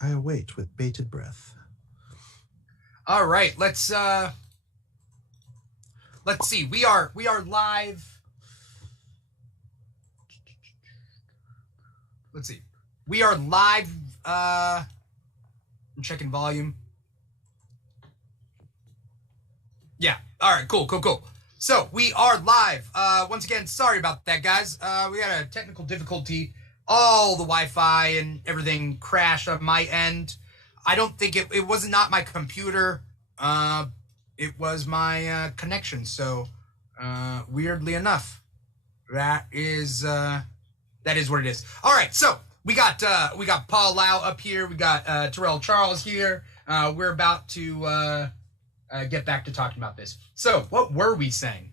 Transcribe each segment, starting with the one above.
I await with bated breath. All right, let's see. We are live. Let's see. We are live. I'm checking volume. Yeah. All right. Cool. So we are live. Once again, sorry about that, guys. We had a technical difficulty. All the Wi-Fi and everything crashed on my end. I don't think it was not my computer. It was my connection. So weirdly enough, that is what it is. All right. So we got Paul Lau up here. We got Terrell Charles here. We're about to get back to talking about this. So what were we saying?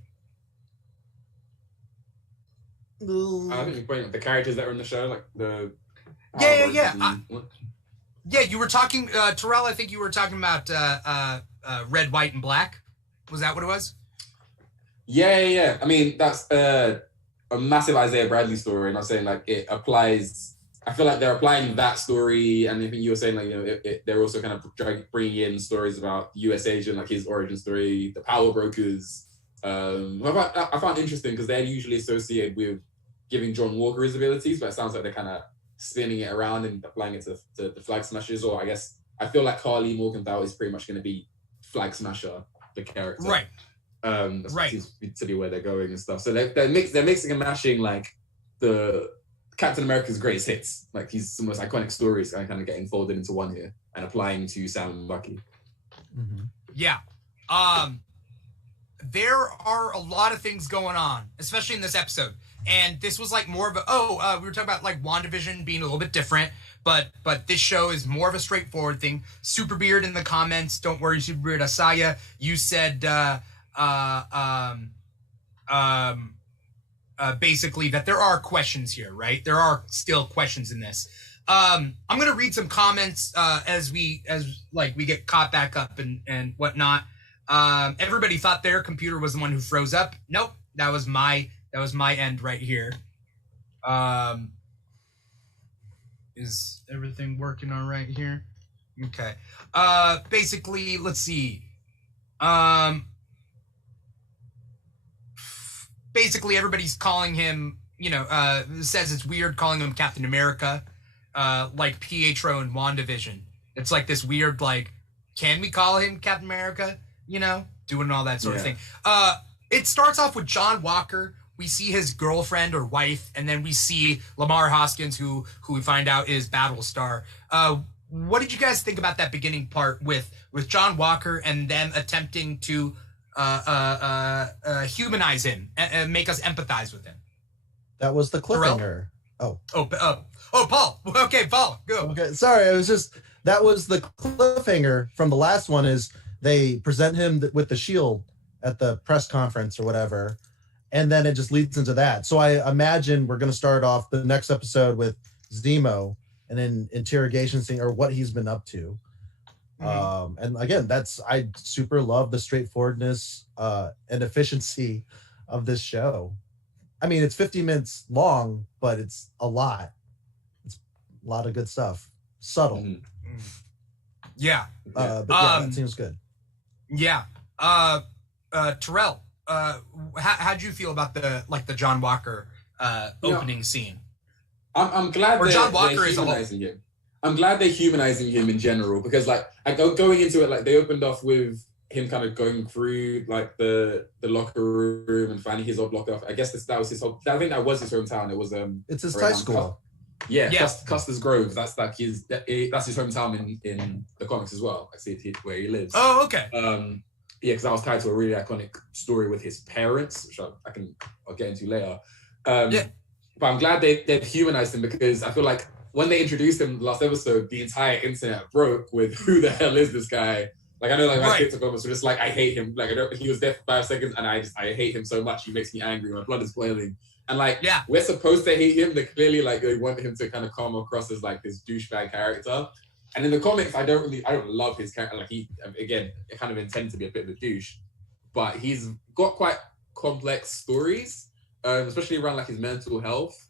I think you're pointing at the characters that are in the show, like the... Yeah. You were talking, Terrell, I think you were talking about Red, White, and Black. Was that what it was? Yeah. I mean, that's a massive Isaiah Bradley story, and I'm saying, like, it applies... I feel like they're applying that story, and I think you were saying, like, you know, they're also kind of bringing in stories about US Agent, like his origin story, the Power Brokers. I found interesting because they're usually associated with giving John Walker his abilities, but it sounds like they're kind of spinning it around and applying it to the Flag Smashers, or I guess I feel like Carly Morgenthau is pretty much going to be Flag Smasher, the character. Right. That seems to be where they're going and stuff. So they're mixing and mashing like the Captain America's greatest hits, like his most iconic stories, kind of getting folded into one here and applying to Sam and Bucky. Mm-hmm. Yeah. There are a lot of things going on, especially in this episode. And this was like more of a, we were talking about like WandaVision being a little bit different, but this show is more of a straightforward thing. Superbeard in the comments, don't worry, Superbeard Asaya, you said basically that there are questions here, right? There are still questions in this. I'm gonna read some comments as we get caught back up and whatnot. Everybody thought their computer was the one who froze up. Nope, that was my end right here. Is everything working all right here? Okay. Basically, let's see. Basically, everybody's calling him, says it's weird calling him Captain America, like Pietro in WandaVision. It's like this weird, like, can we call him Captain America? Doing all that sort of thing. It starts off with John Walker. We see his girlfriend or wife, and then we see Lamar Hoskins, who we find out is Battlestar. What did you guys think about that beginning part with John Walker and them attempting to humanize him and make us empathize with him? That was the cliffhanger. Oh, Paul. Okay, Paul, go. Okay, sorry. That was the cliffhanger from the last one. Is they present him with the shield at the press conference or whatever, and then it just leads into that. So I imagine we're going to start off the next episode with Zemo and an interrogation scene or what he's been up to. Mm-hmm. And again, I super love the straightforwardness and efficiency of this show. I mean, it's 50 minutes long, but it's a lot. It's a lot of good stuff. Subtle. Mm-hmm. Yeah. But that seems good. Yeah. Terrell, how'd you feel about the John Walker opening scene? I'm glad they're humanizing him. I'm glad they're humanizing him in general, because like going into it, like they opened off with him kind of going through like the locker room and finding his old locker. I guess that was his whole. I think that was his hometown. It was it's his high school. Custer's Grove. That's like his hometown in the comics as well. I see it where he lives. Oh, okay. Because that was tied to a really iconic story with his parents, which I'll get into later. But I'm glad they've humanized him, because I feel like when they introduced him last episode, the entire internet broke with who the hell is this guy? Like, I know, like, my TikTok comments were just like, I hate him. Like, he was there for 5 seconds, and I hate him so much. He makes me angry. My blood is boiling. And like, we're supposed to hate him. They clearly like they want him to kind of come across as like this douchebag character. And in the comics, I don't love his character. Like, he, again, kind of intended to be a bit of a douche, but he's got quite complex stories, especially around like his mental health.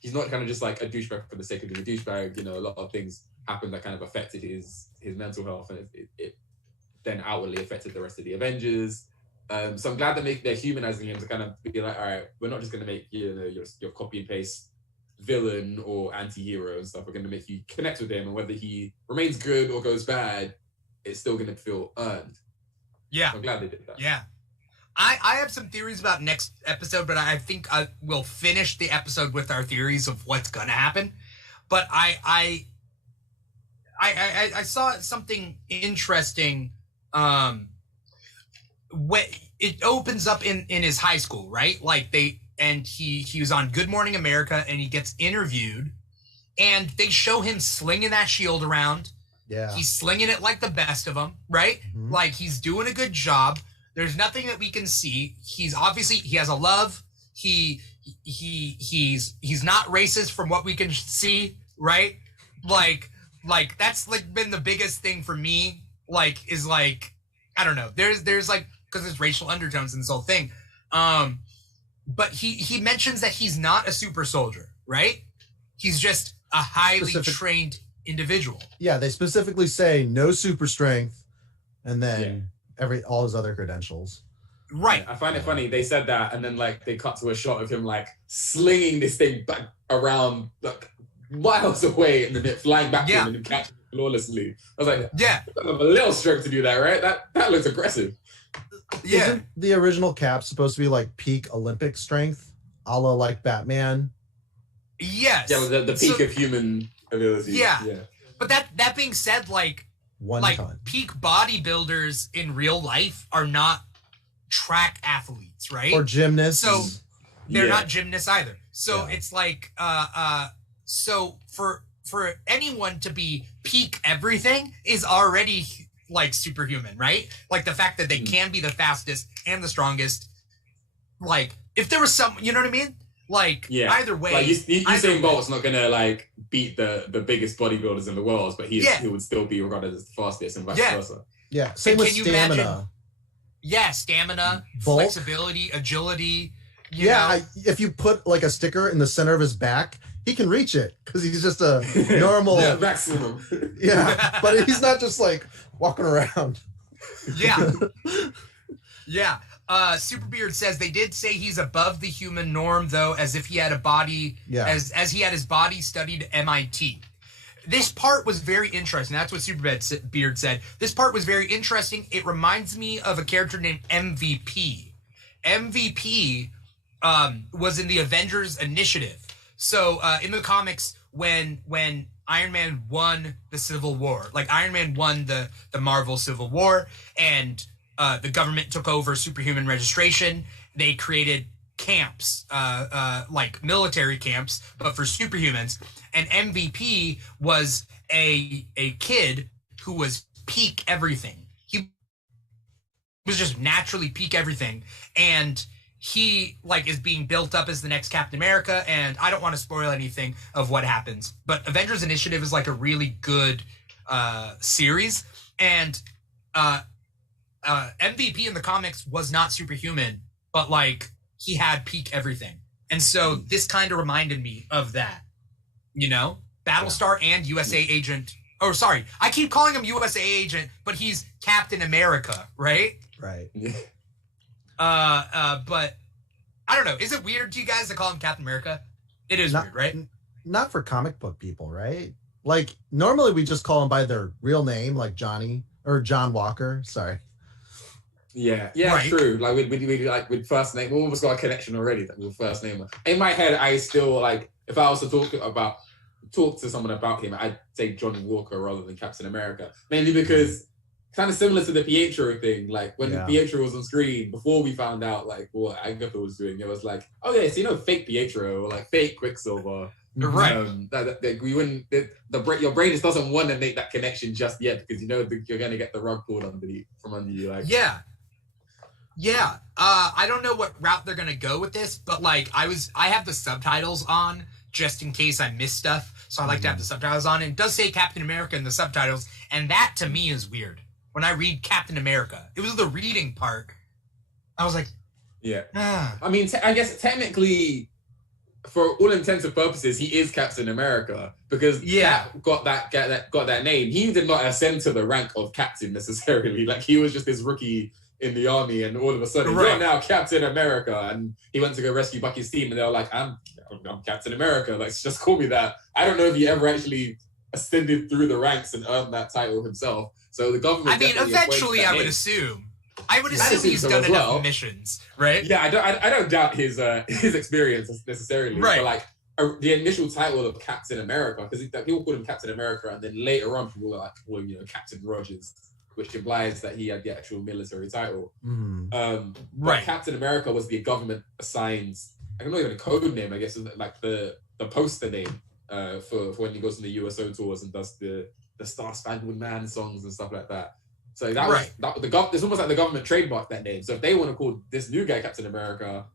He's not kind of just like a douchebag for the sake of being a douchebag. A lot of things happened that kind of affected his mental health, and it then outwardly affected the rest of the Avengers. So I'm glad that they're humanizing him to kind of be like, all right, we're not just going to make your copy and paste villain or anti-hero and stuff. We're going to make you connect with him, and whether he remains good or goes bad, it's still going to feel earned. Yeah, so I'm glad they did that. Yeah, I have some theories about next episode, but I think I will finish the episode with our theories of what's going to happen. But I saw something interesting. When it opens up in his high school, right? Like he was on Good Morning America, and he gets interviewed, and they show him slinging that shield around. Yeah, he's slinging it like the best of them, right? Mm-hmm. Like he's doing a good job. There's nothing that we can see. He has a love. He's not racist from what we can see, right? Like that's like been the biggest thing for me. Like is like, I don't know. There's like, because there's racial undertones in this whole thing. But he mentions that he's not a super soldier, right? He's just a highly trained individual. Yeah, they specifically say no super strength, and then all his other credentials. Right. I find it funny. They said that, and then like they cut to a shot of him like slinging this thing back around like miles away, and then it flying back to him and him catching it flawlessly. I was like, yeah, you have a little strength to do that, right? That looks aggressive. Yeah. Isn't the original Cap supposed to be like peak Olympic strength, a la like Batman? Yes. Yeah, the peak of human ability. Yeah. But that being said, like ton. Peak bodybuilders in real life are not track athletes, right? Or gymnasts. So they're not gymnasts either. So it's like so for anyone to be peak everything is already like superhuman, right? Like the fact that they can be the fastest and the strongest. Like if there was some, you know what I mean? Like either way, like Usain Bolt's not gonna like beat the biggest bodybuilders in the world, but he would still be regarded as the fastest and vice versa. Yeah, same with stamina. Stamina, flexibility, agility. You know? If you put like a sticker in the center of his back, he can reach it because he's just a normal maximum. But he's not just like walking around. Superbeard says they did say he's above the human norm, though, as if he had a body, as he had his body studied at MIT. This part was very interesting. That's what Superbeard said. This part was very interesting. It reminds me of a character named MVP. MVP was in the Avengers Initiative. So in the comics, when Iron Man won the Civil War, like Iron Man won the Marvel Civil War, and the government took over superhuman registration. They created camps, like military camps, but for superhumans. And MVP was a kid who was peak everything. He was just naturally peak everything. And he like is being built up as the next Captain America. And I don't want to spoil anything of what happens, but Avengers Initiative is like a really good series. And MVP in the comics was not superhuman, but like he had peak everything. And so this kind of reminded me of that, you know, Battlestar and USA Agent. Oh, sorry. I keep calling him USA Agent, but he's Captain America, right? Right. But I don't know. Is it weird to you guys to call him Captain America? It is weird, right? Not for comic book people, right? Like normally we just call them by their real name, like Johnny or John Walker. Sorry. Yeah, right. True. Like we like with first name, we almost got a connection already that with first name. In my head, I still like if I was to talk to someone about him, I'd say Johnny Walker rather than Captain America. Mainly because kind of similar to the Pietro thing. Like when Pietro was on screen, before we found out like what Agatha was doing, it was like, oh yeah, so you know, fake Pietro or like fake Quicksilver. Right. That we wouldn't. Your brain just doesn't want to make that connection just yet because you know you're going to get the rug pulled from under you. Like I don't know what route they're gonna go with this, but like I have the subtitles on just in case I miss stuff. So I like to have the subtitles on. And it does say Captain America in the subtitles, and that to me is weird. When I read Captain America, it was the reading part. I was like, I mean, I guess technically for all intents and purposes, he is Captain America because Cap got that name. He did not ascend to the rank of captain necessarily. Like he was just this rookie in the army, and all of a sudden you're now Captain America. And he went to go rescue Bucky's team, and they were like, I'm Captain America. Like just call me that. I don't know if he ever actually ascended through the ranks and earned that title himself. So the government. I mean, eventually, I would assume. I would assume he's done enough missions, right? Yeah, I don't doubt his experience necessarily. Right. But like the initial title of Captain America, because people called him Captain America, and then later on people were like, well, Captain Rogers, which implies that he had the actual military title. Right. Captain America was the government assigned. I don't know, even a code name, I guess, like the poster name for when he goes on the USO tours and does the Star Spangled Man songs and stuff like that. So that was it's almost like the government trademarked that name. So if they want to call this new guy Captain America,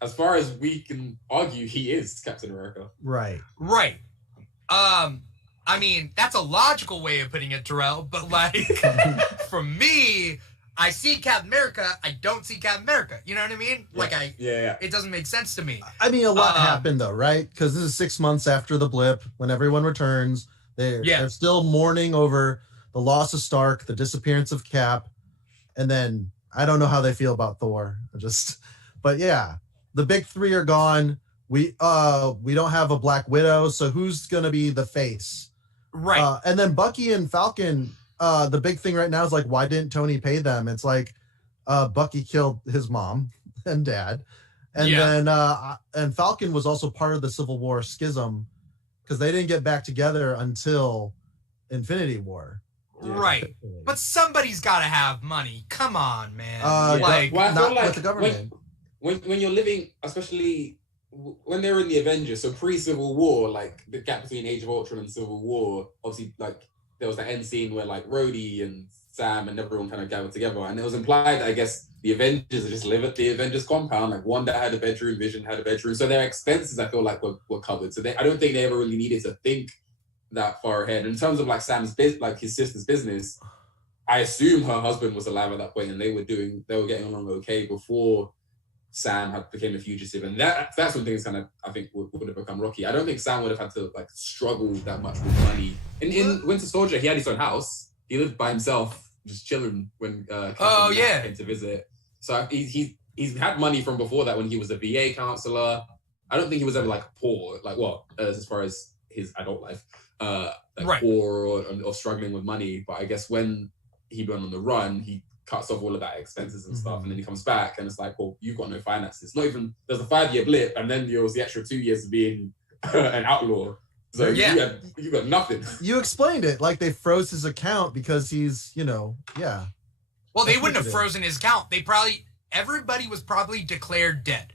as far as we can argue, he is Captain America. Right. I mean, that's a logical way of putting it, Terrell. But like, for me, I see Captain America. I don't see Captain America. You know what I mean? Like it doesn't make sense to me. I mean, a lot happened though, right? Because this is 6 months after the blip, when everyone returns. They're still mourning over the loss of Stark, the disappearance of Cap, and then I don't know how they feel about Thor. But yeah, the big three are gone. We don't have a Black Widow, so who's gonna be the face? Right. And then Bucky and Falcon. The big thing right now is like, why didn't Tony pay them? It's like Bucky killed his mom and dad, and then and Falcon was also part of the Civil War schism because they didn't get back together until Infinity War. Right. But somebody's got to have money. Come on, man. I feel like with the government. When you're living, especially when they're in the Avengers, so pre-Civil War, like the gap between Age of Ultron and Civil War, obviously, like there was that end scene where like Rhodey and Sam and everyone kind of gathered together, and it was implied that I guess the Avengers just live at the Avengers compound. Like Wanda had a bedroom, Vision had a bedroom, so their expenses I feel like were covered. So I don't think they ever really needed to think that far ahead. In terms of like Sam's like his sister's business, I assume her husband was alive at that point, and they were getting along okay before Sam became a fugitive, and that's when things kind of I think would have become rocky. I don't think Sam would have had to like struggle that much with money. In Winter Soldier, he had his own house. He lived by himself, just chilling when came to visit. So he's had money from before that when he was a VA counselor. I don't think he was ever like poor, like as far as his adult life, poor or struggling with money. But I guess when he went on the run, he cuts off all of that expenses and stuff, and then he comes back and it's like, well, you've got no finances. Not even there's a 5-year blip, and then there was the extra 2 years of being an outlaw. So you got nothing. You explained it like they froze his account because he's Well, they wouldn't have frozen his account. Everybody was probably declared dead.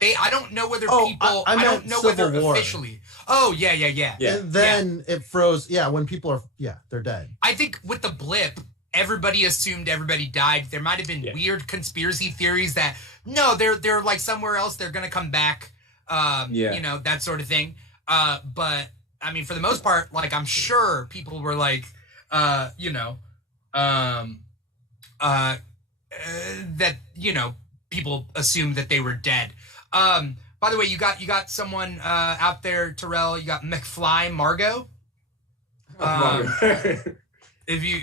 I don't know whether I don't know whether officially. Oh yeah. And then it froze. Yeah, when people are they're dead. I think with the blip, everybody assumed everybody died. There might have been weird conspiracy theories that no, they're like somewhere else. They're gonna come back. That sort of thing. But I mean, for the most part, like I'm sure people were like, that people assumed that they were dead. By the way, you got someone out there, Terrell. You got McFly Margot. If you,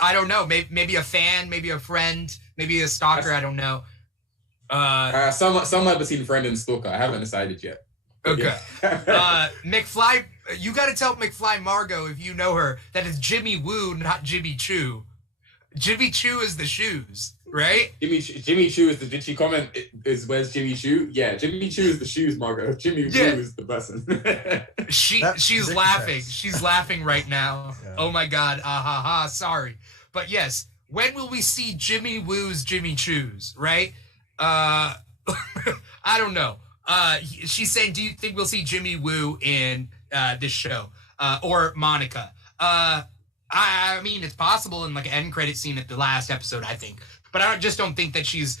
I don't know, maybe a fan, maybe a friend, maybe a stalker. I don't know. Someone between friend and stalker. I haven't decided yet. Okay. McFly, you got to tell McFly Margot, if you know her, that it's Jimmy Woo, not Jimmy Choo. Jimmy Choo is the shoes, right? Jimmy Choo is did she comment where's Jimmy Choo? Yeah, Jimmy Choo is the shoes, Margot. Jimmy Woo is the person. She's laughing. She's laughing right now. Yeah. Oh my God. Sorry. But yes, when will we see Jimmy Woo's Jimmy Choo's, right? I don't know. She's saying, do you think we'll see Jimmy Woo in this show? Or Monica? I mean, it's possible in like an end credit scene at the last episode, I think. But I just don't think that she's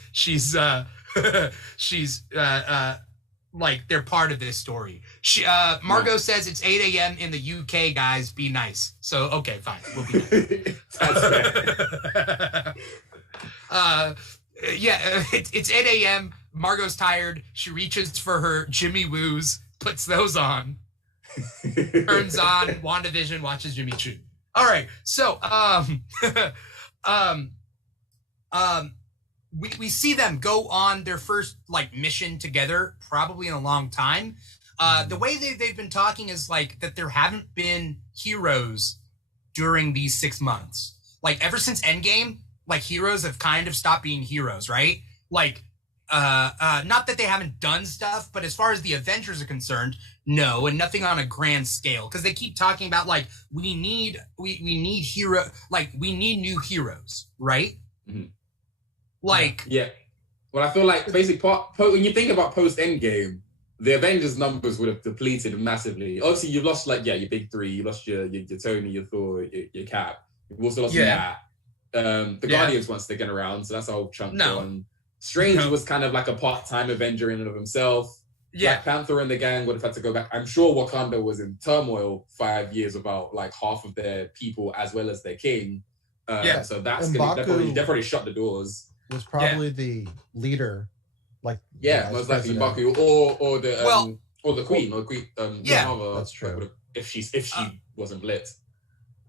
like they're part of this story. Margot says it's 8 a.m. in the UK, guys. Be nice. So, okay, fine. We'll be nice. It's 8 a.m., Margot's tired. She reaches for her Jimmy Woos, puts those on, turns on WandaVision, watches Jimmy Choo. All right, so we see them go on their first like mission together, probably in a long time. The way they've been talking is like that there haven't been heroes during these 6 months. Like ever since Endgame, like heroes have kind of stopped being heroes, right? Like, not that they haven't done stuff, but as far as the Avengers are concerned, no, and nothing on a grand scale. Because they keep talking about like we need new heroes, right? Mm-hmm. Like, yeah. Well, I feel like basically when you think about post Endgame, the Avengers numbers would have depleted massively. Obviously, you've lost like your big three. You lost your Tony, your Thor, your Cap. You've also lost Matt. The Guardians weren't sticking around, so that's a whole chunk gone. Strange was kind of like a part-time Avenger in and of himself. Black Panther and the gang would have had to go back. I'm sure Wakanda was in turmoil 5 years about like half of their people as well as their king. So that's they probably shut the doors. Was probably the leader, like most likely M'Baku or the queen that's true. If she wasn't blitzed.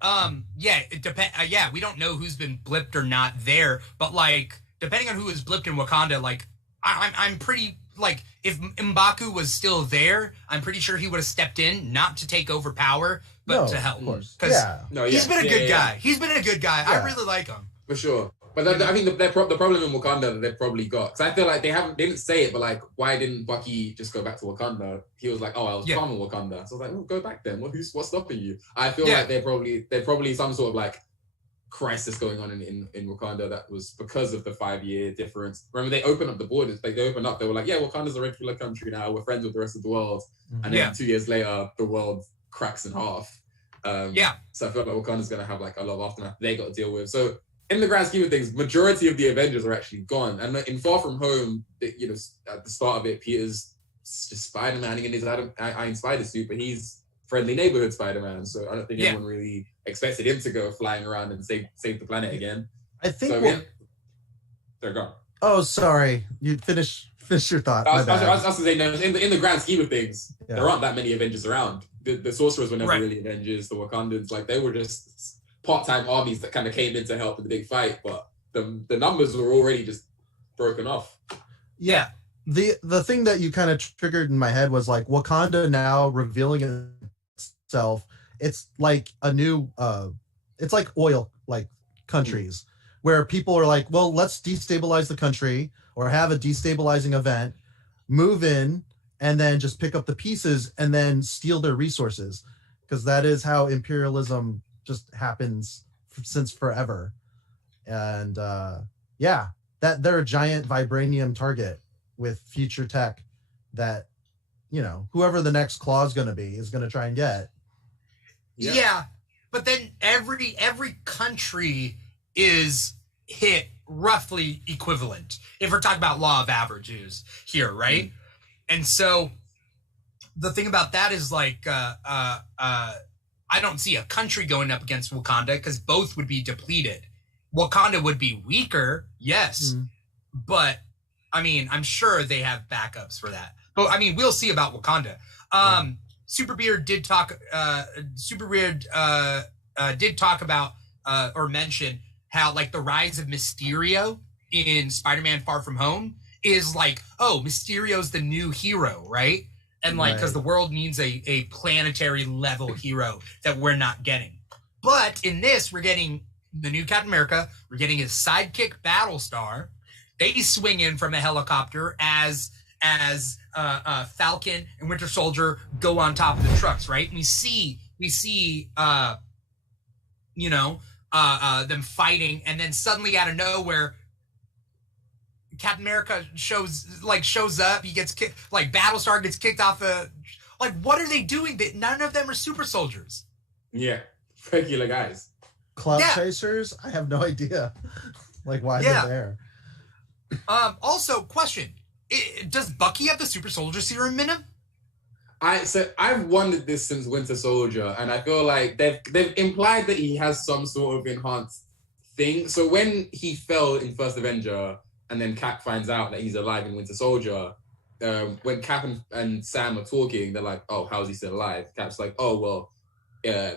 It depends. We don't know who's been blipped or not there, but like depending on who is blipped in Wakanda, like I'm pretty like if M'Baku was still there, I'm pretty sure he would have stepped in, not to take over power, but to help. Because he's been a good guy. He's been a good guy. I really like him for sure. But I think the problem in Wakanda that they've probably got, because I feel like they didn't say it, but like, why didn't Bucky just go back to Wakanda? He was like, I was calm in Wakanda. So I was like, well, go back then. What's stopping you? I feel like they're probably some sort of like crisis going on in Wakanda that was because of the 5-year difference. Remember, they opened up the borders. Like they opened up, they were like, Wakanda's a regular country now. We're friends with the rest of the world. And then 2 years later, the world cracks in half. So I feel like Wakanda's gonna have like a lot of aftermath they got to deal with. So in the grand scheme of things, majority of the Avengers are actually gone. And in Far From Home, you know, at the start of it, Peter's just Spider-Man in his Iron Spider suit, but he's friendly neighborhood Spider-Man. So I don't think anyone really expected him to go flying around and save the planet again. I think they're gone. Oh, sorry. You finish your thought. I was to say, no, in the grand scheme of things, there aren't that many Avengers around. The Sorcerers were never really Avengers. The Wakandans, like they were just part-time armies that kind of came in to help in the big fight, but the numbers were already just broken off. Yeah. The thing that you kind of triggered in my head was like Wakanda now revealing itself. It's like a new it's like oil like countries where people are like, well, let's destabilize the country or have a destabilizing event, move in, and then just pick up the pieces and then steal their resources, because that is how imperialism just happens since forever. And that they're a giant vibranium target with future tech that, you know, whoever the next claw is going to be is going to try and get. But then every country is hit roughly equivalent if we're talking about law of averages here, right? And so the thing about that is like I don't see a country going up against Wakanda because both would be depleted. Wakanda would be weaker, yes, but I mean, I'm sure they have backups for that. But I mean, we'll see about Wakanda. Superbeard did talk. Did talk about or mention how like the rise of Mysterio in Spider-Man: Far From Home is like, oh, Mysterio's the new hero, right? And like, because the world needs a planetary level hero that we're not getting. But in this, we're getting the new Captain America. We're getting his sidekick Battlestar. They swing in from a helicopter as Falcon and Winter Soldier go on top of the trucks, right? And we see them fighting, and then suddenly out of nowhere, Captain America shows up. He gets kicked, like Battlestar gets kicked off like, what are they doing? None of them are super soldiers. Yeah, regular guys. Cloud chasers? I have no idea. Like, why they're there. Also, question: does Bucky have the super soldier serum in him? I've wondered this since Winter Soldier, and I feel like they've implied that he has some sort of enhanced thing. So when he fell in First Avenger, and then Cap finds out that he's alive in Winter Soldier. When Cap and Sam are talking, they're like, "Oh, how is he still alive?" Cap's like, "Oh, well,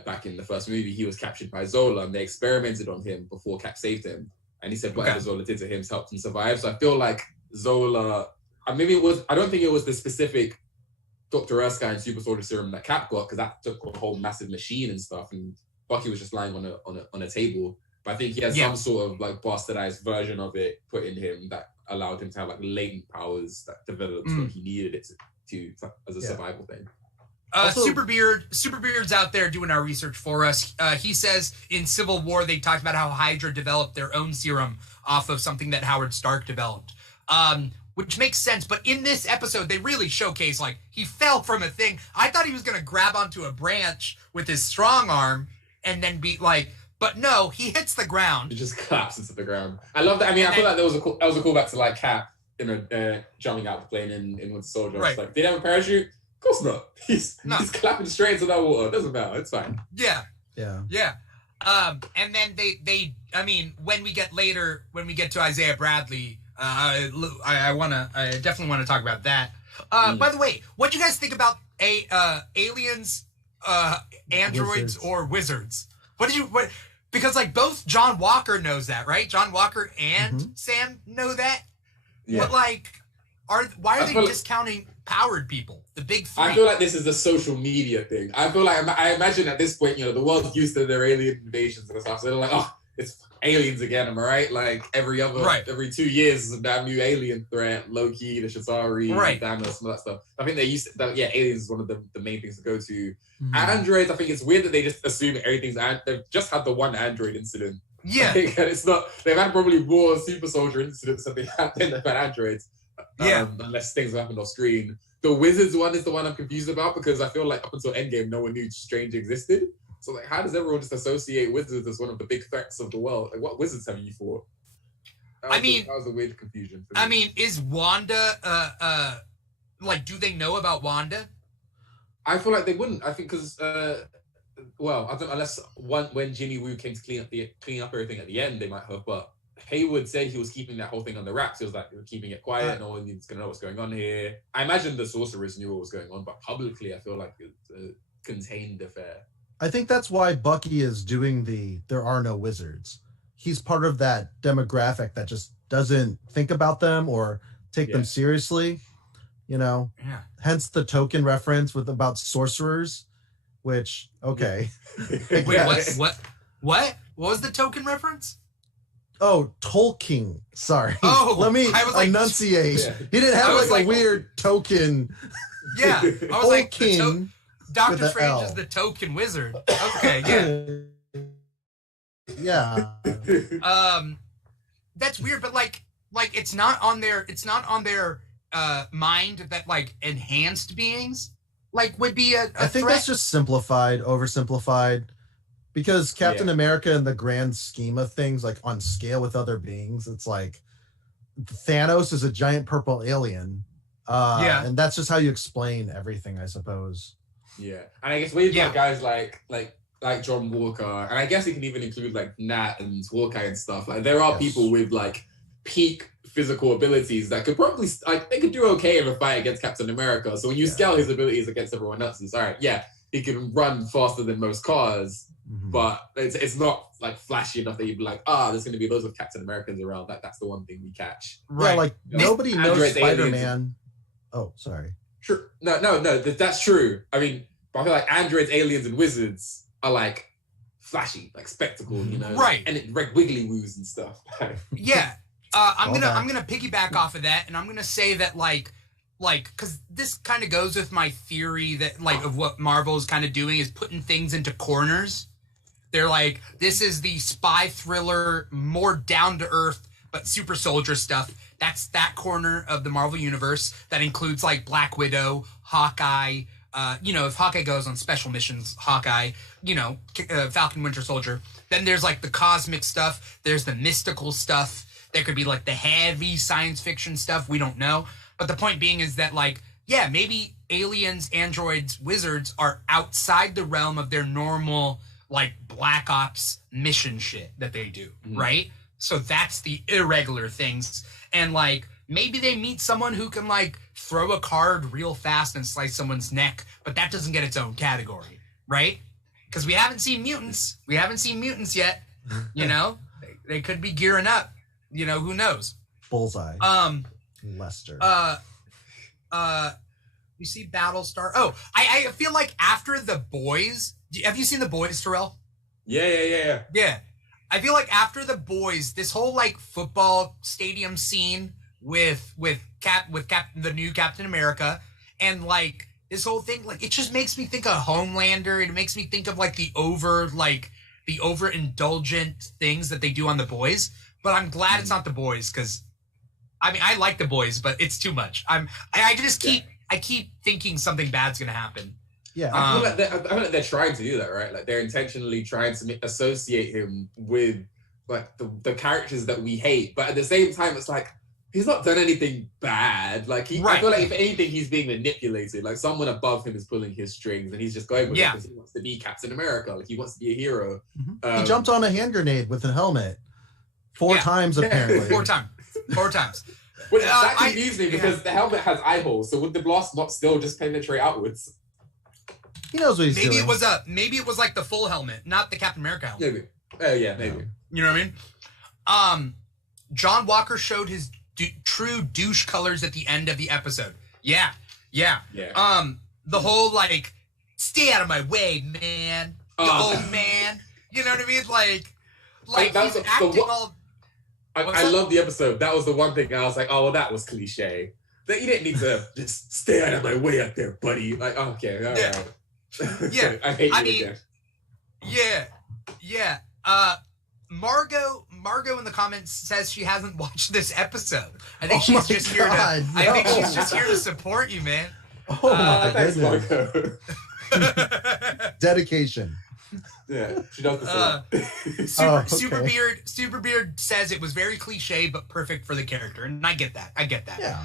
back in the first movie, he was captured by Zola, and they experimented on him before Cap saved him." And he said whatever Zola did to him helped him survive. So I feel like Zola, maybe it was, I don't think it was the specific Dr. Erskine super soldier serum that Cap got, because that took a whole massive machine and stuff, and Bucky was just lying on a table. But I think he has some sort of like bastardized version of it put in him that allowed him to have like latent powers that developed when he needed it to as a survival thing. Superbeard's out there doing our research for us. He says in Civil War they talked about how Hydra developed their own serum off of something that Howard Stark developed, which makes sense. But in this episode, they really showcase like he fell from a thing. I thought he was gonna grab onto a branch with his strong arm and then be like, but no, he hits the ground. He just collapses to the ground. I love that. I mean, I feel like that was a callback to like Cap, jumping out the plane in Winter Soldier. Right. It's like, did he have a parachute? Of course not. He's clapping straight into that water. It doesn't matter. It's fine. Yeah. And then they I mean, when we get to Isaiah Bradley, I definitely want to talk about that. By the way, what do you guys think about aliens, androids, or wizards? Because like both John Walker knows that, right? John Walker and Sam know that. Yeah. But like, why are they discounting powered people? The big three. I feel like this is a social media thing. I feel like I imagine at this point, the world's used to their alien invasions and stuff. So they're like, oh, it's aliens again, am I right? Like every 2 years is a damn new alien threat. Loki, the Shatari, Thanos, some of that stuff. I think they're used to, aliens is one of the main things to go to. Androids, I think it's weird that they just assume everything's, they've just had the one android incident. Yeah. And it's not, they've had probably more super soldier incidents than they've had androids. Unless things have happened off screen. The Wizards one is the one I'm confused about, because I feel like up until Endgame, no one knew Strange existed. So like, how does everyone just associate Wizards as one of the big threats of the world? Like, what wizards have you fought? That was a weird confusion for me. I mean, is Wanda, do they know about Wanda? I feel like they wouldn't. I think because, I don't, unless when Jimmy Woo came to clean up everything at the end, they might have, but Hayward said he was keeping that whole thing on the wraps. He was like, keeping it quiet. No one's going to know what's going on here. I imagine the sorceress knew what was going on, but publicly, I feel like it's a contained affair. I think that's why Bucky is doing there are no wizards. He's part of that demographic that just doesn't think about them or take them seriously, Hence the token reference about sorcerers, which, okay. Wait, what was the token reference? Oh, Tolkien. Sorry. Oh, let me enunciate. Yeah. He didn't have a weird token. Yeah, I was like, Doctor Strange is the token wizard. Okay, yeah. That's weird, but like it's not on their mind that like enhanced beings would be a I think threat. That's just oversimplified. Because Captain America, in the grand scheme of things, like on scale with other beings, it's like Thanos is a giant purple alien. And that's just how you explain everything, I suppose. Yeah. And I guess we've got guys like John Walker, and I guess it can even include like Nat and Hawkeye and stuff. Like there are people with like peak physical abilities that could probably they could do okay in a fight against Captain America. So when you scale his abilities against everyone else, it's all right. Yeah, he can run faster than most cars. But it's not like flashy enough that you'd be like, there's going to be loads of Captain Americans around. That's the one thing we catch. Right. Yeah, like nobody knows Spider-Man. Oh, sorry. True. No, that's true. I mean, but I feel like androids, aliens, and wizards are like flashy, like spectacle, Right. And it wiggly woos and stuff. Yeah. I'm gonna piggyback off of that, and I'm gonna say that because this kind of goes with my theory that of what Marvel is kind of doing is putting things into corners. They're like, this is the spy thriller, more down to earth, but super soldier stuff. That's that corner of the Marvel universe that includes like Black Widow, Hawkeye. If Hawkeye goes on special missions, Hawkeye. Falcon, Winter Soldier. Then there's like the cosmic stuff. There's the mystical stuff. There could be like the heavy science fiction stuff. We don't know. But the point being is that maybe aliens, androids, wizards are outside the realm of their normal Black Ops mission shit that they do, right? So that's the irregular things. And like maybe they meet someone who can like throw a card real fast and slice someone's neck, but that doesn't get its own category, right? Because we haven't seen mutants. We haven't seen mutants yet. You know, they could be gearing up. You know, who knows? Bullseye. Lester. You see Battlestar. Oh, I feel like after The Boys, have you seen The Boys, Terrell? Yeah. Yeah. I feel like after The Boys, this whole like football stadium scene with the new Captain America, and like this whole thing, like it just makes me think of Homelander. It makes me think of like the overindulgent things that they do on The Boys. But I'm glad it's not The Boys, because I mean I like The Boys, but it's too much. I keep thinking something bad's gonna happen. Yeah, I feel like they're trying to do that, right? Like they're intentionally trying to associate him with like the characters that we hate, but at the same time, it's like he's not done anything bad. Like I feel like if anything, he's being manipulated. Like someone above him is pulling his strings, and he's just going with it because he wants to be Captain America. Like he wants to be a hero. He jumped on a hand grenade with a helmet 4 times apparently. 4 times. Which that confused me because the helmet has eye holes. So would the blast not still just penetrate outwards? He knows what he's doing. Maybe it was like the full helmet, not the Captain America helmet. Maybe. Maybe. You know what I mean? John Walker showed his true douche colors at the end of the episode. Yeah. The whole like, stay out of my way, man. You old man. You know what I mean? Like he's acting all. I love the episode. That was the one thing I was like, oh, well, that was cliche. That you didn't need to just stay out of my way up there, buddy. Like, okay, all right. Yeah. I hate you again. Yeah. Margot in the comments says she hasn't watched this episode. I think she's just here to. I think she's just here to support you, man. Oh my thanks, goodness. Margot. Dedication. Yeah, she does the same. Superbeard says it was very cliche but perfect for the character, and I get that. Yeah.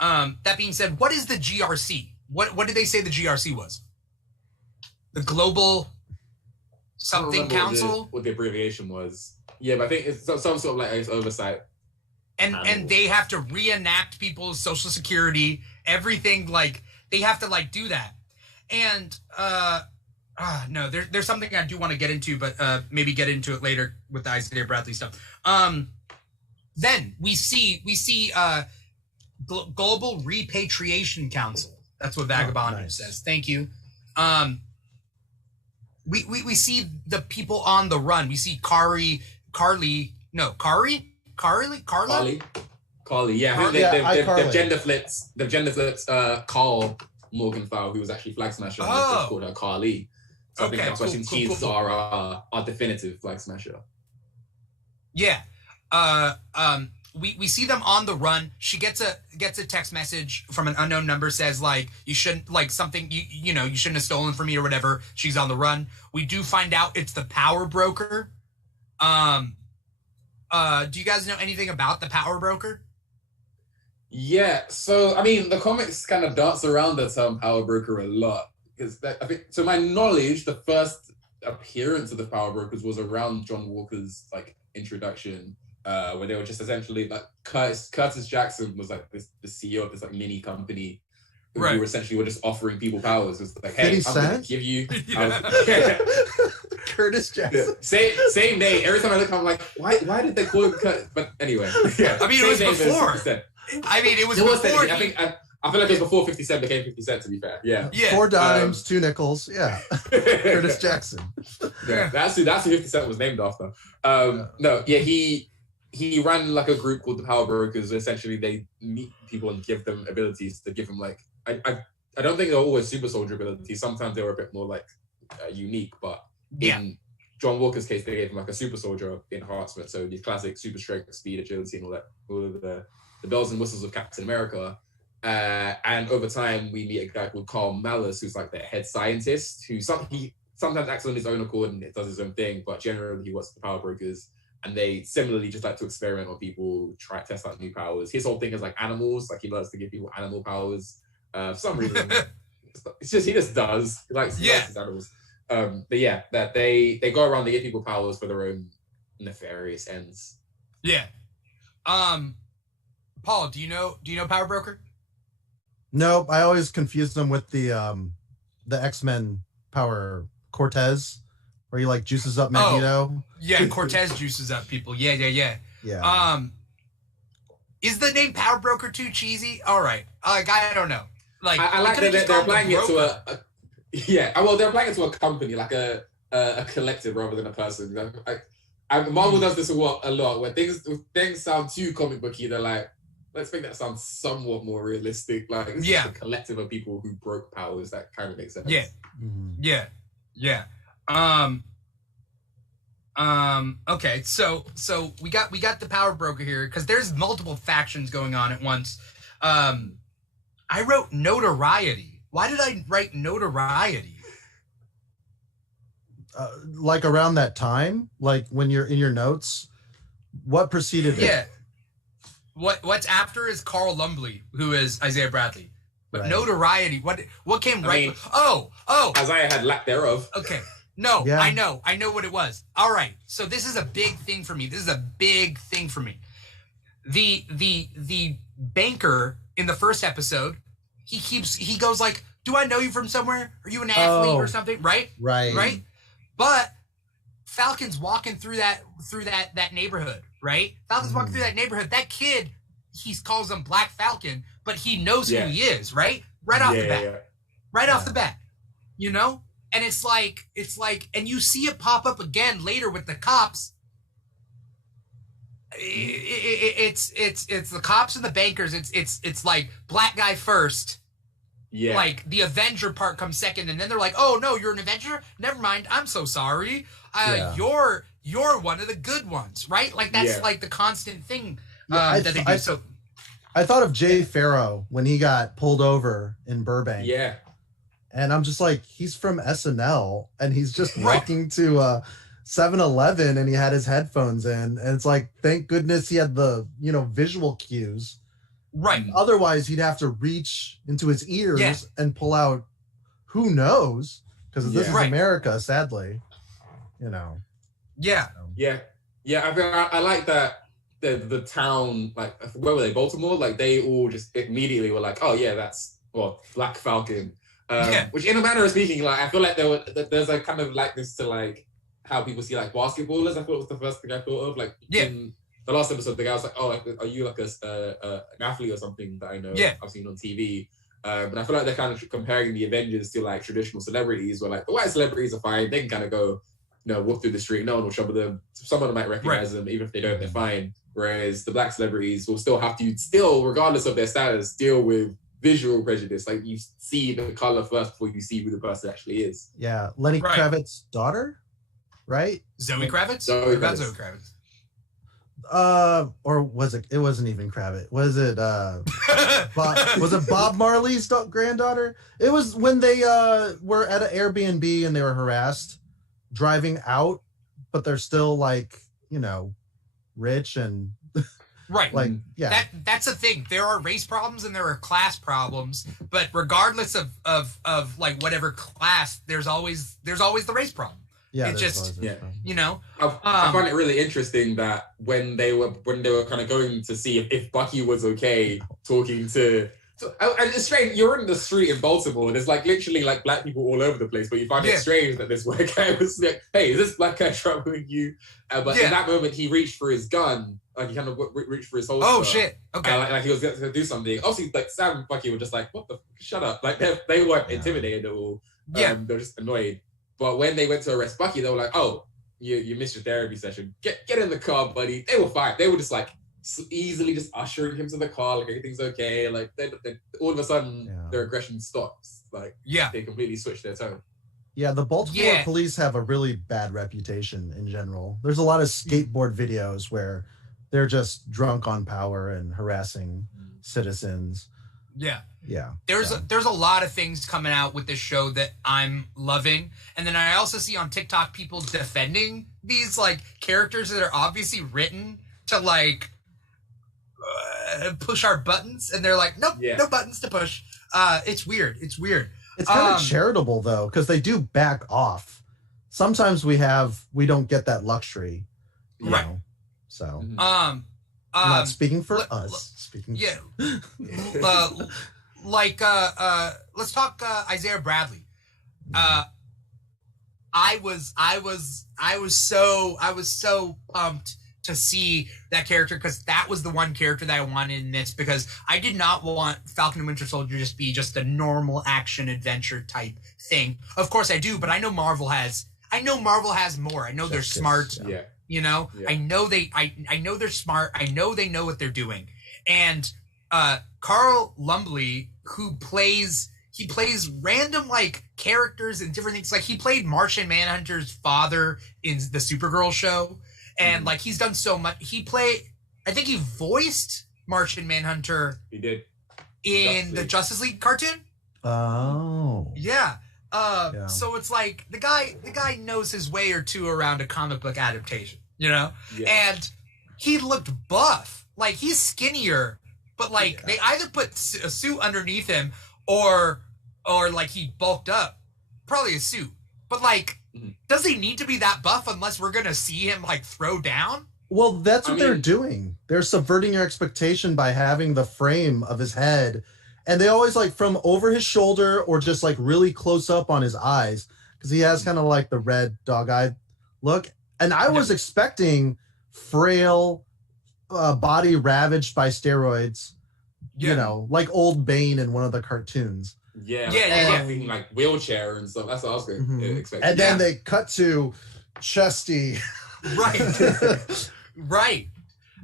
That being said, what is the GRC? What did they say the GRC was? The Global something council? What the abbreviation was. Yeah, but I think it's some sort of like oversight. And they have to reenact people's social security, everything, like they have to like do that. And no, there's something I do want to get into, but maybe get into it later with the Isaiah Bradley stuff. Then we see Global Repatriation Council. That's what Vagabond says. Thank you. We see the people on the run. We see Carly. Yeah, they've gender flips. They've gender flips. Carl Morgenthau, who was actually Flag Smasher, and they called her Carly. So I think that's why she's our definitive Flag Smasher. Yeah. We see them on the run. She gets a text message from an unknown number, says like you shouldn't like something you shouldn't have stolen from me or whatever. She's on the run. We do find out it's the Power Broker. Do you guys know anything about the Power Broker? Yeah, so I mean the comics kind of dance around the term Power Broker a lot. Because I think, to my knowledge, the first appearance of the Power Brokers was around John Walker's like introduction, where they were just essentially like Curtis Jackson was like the CEO of this like mini company, who were essentially just offering people powers. It was like, hey, I'm going to give you. Curtis Jackson. Yeah. Same name. Every time I look, I'm like, why did they call him Curtis? But anyway, yeah. I mean, it was before. It was before. I feel like it was before 50 Cent became 50 Cent, to be fair. Yeah. 4 dimes, 2 nickels. Yeah. Curtis Jackson. Yeah. That's who 50 Cent was named after. He ran like a group called the Power Brokers. Essentially, they meet people and give them abilities to give them like, I don't think they're always super soldier abilities. Sometimes they were a bit more like unique, but in John Walker's case, they gave him like a super soldier enhancement. So these classic super strength, speed, agility, and all of the bells and whistles of Captain America. And over time, we meet a guy called Carl Malice, who's like the head scientist, he sometimes acts on his own accord and does his own thing, but generally he works with the Power Brokers, and they similarly just like to experiment on people, try to test out new powers. His whole thing is like animals, like he loves to give people animal powers. For some reason, he just does. He likes his animals. But yeah, that they go around, they give people powers for their own nefarious ends. Yeah. Paul, do you know Power Broker? Nope, I always confuse them with the X-Men Power Cortez, where he like juices up Magneto. Oh, yeah, Cortez juices up people. Yeah. Is the name Power Broker too cheesy? All right, I don't know. Like I like that they're applying it to a yeah. Well, they're applying it to a company, like a collective rather than a person. Marvel does this a lot where things sound too comic booky. They're like, let's make that sound somewhat more realistic. Like, it's just a collective of people who broke powers. That kind of makes sense. Yeah. Mm-hmm. Yeah. Okay, so we got the Power Broker here because there's multiple factions going on at once. I wrote notoriety. Why did I write notoriety? Like around that time, like when you're in your notes, what preceded it? Yeah. What's after is Carl Lumbly, who is Isaiah Bradley. But Right. notoriety, what came right? mean, oh. Isaiah had lack thereof. Okay. No, Yeah. I know what it was. All right. So this is a big thing for me. The banker in the first episode, he goes like, "Do I know you from somewhere? Are you an athlete or something?" Right? Right. But Falcon's walking through that neighborhood, right? Falcon's walking through that neighborhood. That kid, he calls him Black Falcon, but he knows who he is, right? Right off the bat. Yeah. Right off the bat. You know? And it's like, and you see it pop up again later with the cops. It's the cops and the bankers. It's like black guy first. Yeah. Like the Avenger part comes second, and then they're like, "Oh no, you're an Avenger? Never mind. I'm so sorry. You're one of the good ones, right?" Like that's like the constant thing that they do. So I thought of Jay Farrow when he got pulled over in Burbank. Yeah. And I'm just like, he's from SNL, and he's just walking to 7-Eleven, and he had his headphones in, and it's like, thank goodness he had the visual cues. Right. Otherwise, he'd have to reach into his ears and pull out, who knows? Because this is America, sadly. Yeah. Yeah. I like that the town, like, where were they? Baltimore? Like, they all just immediately were like, oh yeah, that's Black Falcon. Which, in a manner of speaking, like, I feel like there's a kind of likeness to like how people see like basketballers. I thought it was the first thing I thought of. Like in the last episode, the guy was like, "Oh, are you like an athlete or something that I know I've seen on TV?" But I feel like they're kind of comparing the Avengers to like traditional celebrities, where like the white celebrities are fine; they can kind of go, walk through the street, no one will trouble them. Some of them might recognize them, even if they don't, they're fine. Whereas the black celebrities will still have to, regardless of their status, deal with visual prejudice. Like, you see the color first before you see who the person actually is. Yeah, Lenny Kravitz's daughter, right? Zoe Kravitz. Zoe Kravitz. Or was it? It wasn't even Kravitz. Was it? Was it Bob Marley's granddaughter? It was when they were at an Airbnb and they were harassed driving out, but they're still like rich and. Right. Like, yeah. That's the thing. There are race problems and there are class problems, but regardless of like whatever class, there's always the race problem. Yeah. It's just I I find it really interesting that when they were kind of going to see if Bucky was okay talking to. And it's strange. You're in the street in Baltimore. There's like literally like black people all over the place, but you find it strange that this white guy was like, "Hey, is this black guy troubling you?" But in that moment, he reached for his gun. Like, he kind of reached for his holster. Oh shit! Okay. Like he was going to do something. Obviously, like Sam and Bucky were just like, "What the? Shut up!" Like they weren't intimidated at all. They're just annoyed. But when they went to arrest Bucky, they were like, "Oh, you missed your therapy session. Get in the car, buddy." They were fine. They were just like easily just ushering him to the car, like everything's okay. Like they all of a sudden their aggression stops. Like they completely switched their tone. Yeah, the Baltimore police have a really bad reputation in general. There's a lot of skateboard videos where they're just drunk on power and harassing citizens. Yeah. There's a lot of things coming out with this show that I'm loving. And then I also see on TikTok people defending these like characters that are obviously written to like push our buttons, and they're like, nope, no buttons to push. It's weird. It's kind of charitable though, because they do back off. Sometimes we don't get that luxury, you Right. know, so I'm not speaking for us. Speaking. Yeah. Let's talk Isaiah Bradley. I was so pumped to see that character, because that was the one character that I wanted in this, because I did not want Falcon and Winter Soldier to just be just a normal action adventure type thing. Of course I do, but I know Marvel has more. I know they're smart. Yeah. You know, I know they're smart. I know they know what they're doing. And Carl Lumbly, who plays random like characters and different things. Like he played Martian Manhunter's father in the Supergirl show, and like he's done so much. I think he voiced Martian Manhunter. He did in the Justice League cartoon. Oh. Yeah. So it's like the guy knows his way or two around a comic book adaptation, you know? Yeah. And he looked buff. Like he's skinnier, but like they either put a suit underneath him or like he bulked up. Probably a suit. But like, does he need to be that buff unless we're gonna see him like throw down? Well, that's what they're doing. They're subverting your expectation by having the frame of his head. And they always like from over his shoulder or just like really close up on his eyes, because he has kind of like the red dog-eyed look. And I was expecting frail, body ravaged by steroids, you know, like old Bane in one of the cartoons. Yeah. Like wheelchair and stuff. That's what I was expecting. And then they cut to Chesty. Right. Right.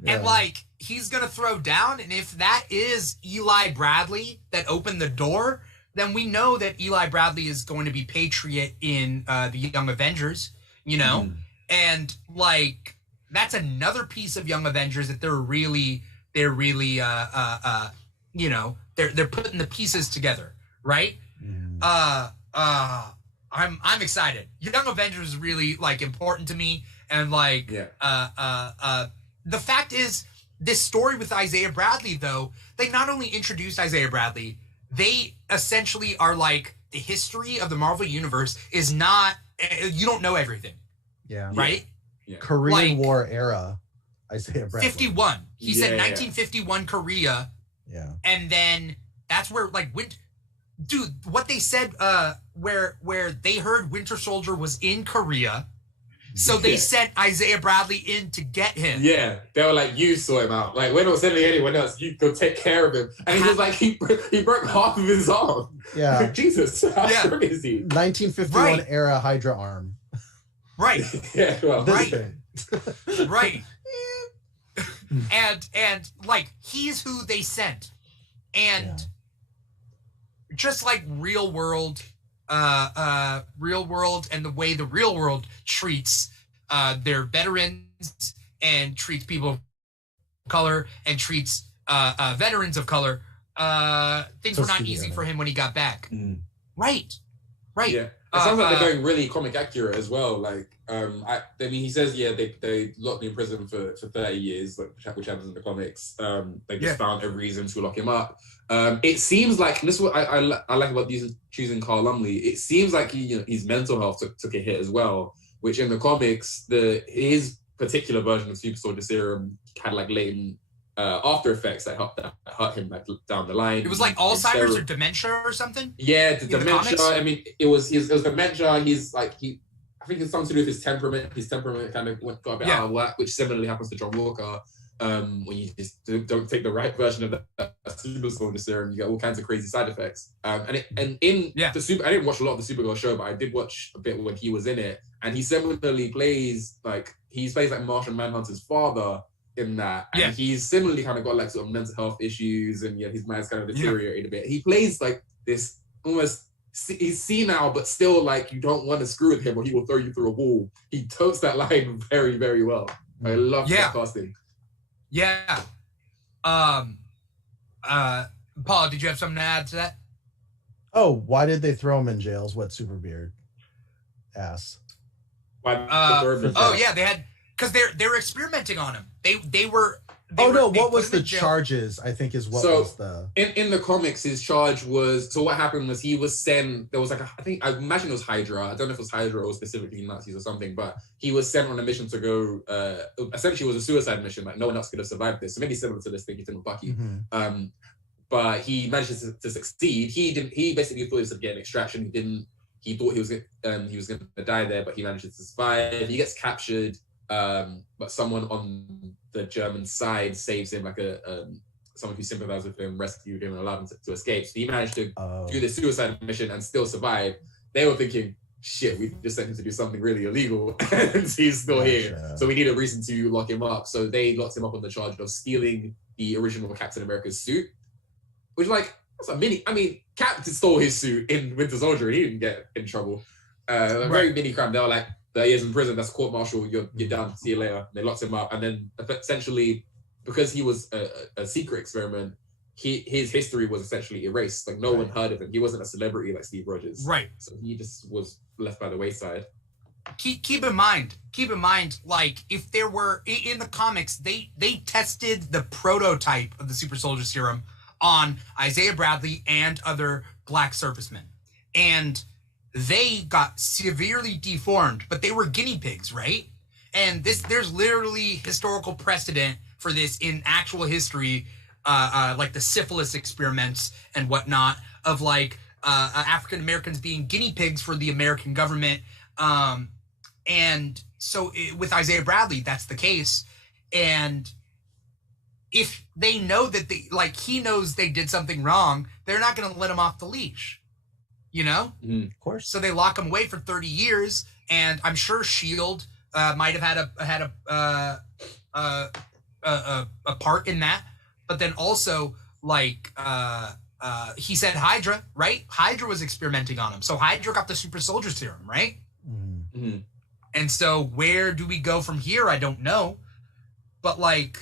Yeah. And like he's gonna throw down, and if that is Eli Bradley that opened the door, then we know that Eli Bradley is going to be Patriot in the Young Avengers, you know? And like that's another piece of Young Avengers that they're really you know, they're putting the pieces together, right? I'm excited. Young Avengers is really like important to me, and like the fact is, this story with Isaiah Bradley, though, they not only introduced Isaiah Bradley, they essentially are like the history of the Marvel Universe is not, you don't know everything. Yeah. Right? Yeah. Korean War era Isaiah Bradley. 51. He said 1951 Korea. Yeah. And then that's where like dude, what they said where they heard Winter Soldier was in Korea. So they sent Isaiah Bradley in to get him. Yeah, they were like, you sort him out. Like, we're not sending anyone else. You go take care of him. And he was like, he broke half of his arm. Yeah. Jesus, how strong is he? 1951 era Hydra arm. Right. Yeah, well. Right. And like, he's who they sent. And just like real world and the way the real world treats their veterans and treats people of color and treats veterans of color, things were not easy for him when he got back. Right. Yeah. It sounds like they're going really comic accurate as well. Like, I mean, he says, they locked me in prison for 30 years, which happens in the comics. They just found every reason to lock him up. It seems like, and this is what I like about choosing Carl Lumbly. It seems like his mental health took a hit as well, which in the comics, his particular version of Super Soldier Serum had like latent after effects that hurt him like down the line. It was like Alzheimer's or dementia or something. Yeah, the dementia. I mean, it was dementia. I think it's something to do with his temperament. His temperament kind of got a bit out of whack, which similarly happens to John Walker. When you just don't take the right version of the Super Soldier Serum, you get all kinds of crazy side effects. I didn't watch a lot of the Supergirl show, but I did watch a bit when he was in it, and he similarly plays like Martian Manhunter's father in that, and he's similarly kind of got like sort of mental health issues, and his mind's kind of deteriorated a bit. He plays like this almost. He's senile, but still like you don't want to screw with him or he will throw you through a wall. He totes that line very, very well. I love that casting. Yeah. Paul, did you have something to add to that? Oh, why did they throw him in jail? Is what Superbeard asked. They had, because they're experimenting on him. They were What was the charges? I think is what was the in the comics. His charge was, so what happened was he was sent. There was like I imagine it was Hydra. I don't know if it was Hydra or specifically Nazis or something, but he was sent on a mission to go. Essentially, it was a suicide mission. Like no one else could have survived this. So maybe similar to this thing he did with Bucky. Mm-hmm. But he managed to succeed. He didn't. He basically thought he was getting extraction. He didn't. He thought he was going to die there, but he managed to survive. He gets captured. But someone on the German side saves him, like someone who sympathized with him, rescued him, and allowed him to escape. So he managed to do the suicide mission and still survive. They were thinking, shit, we just sent him to do something really illegal, and he's still here. So we need a reason to lock him up. So they locked him up on the charge of stealing the original Captain America's suit, which, like, that's a mini. I mean, Cap stole his suit in Winter Soldier, and he didn't get in trouble. A very mini crime. They were like, 30 years in prison, that's court-martial, you're done, see you later. They locked him up, and then essentially, because he was a secret experiment, his history was essentially erased. Like, no one heard of him. He wasn't a celebrity like Steve Rogers. Right. So he just was left by the wayside. Keep in mind, like, if there were, in the comics, they tested the prototype of the super soldier serum on Isaiah Bradley and other black servicemen. And they got severely deformed, but they were guinea pigs, right? And there's literally historical precedent for this in actual history, like the syphilis experiments and whatnot of like African Americans being guinea pigs for the American government. And so with Isaiah Bradley, that's the case. And if they know that he knows they did something wrong, they're not going to let him off the leash. You know? Of course. So they lock him away for 30 years, and I'm sure S.H.I.E.L.D. might have had a part in that. But then also, like, he said Hydra, right? Hydra was experimenting on him. So Hydra got the super soldier serum, right? Mm-hmm. And so where do we go from here? I don't know. But, like,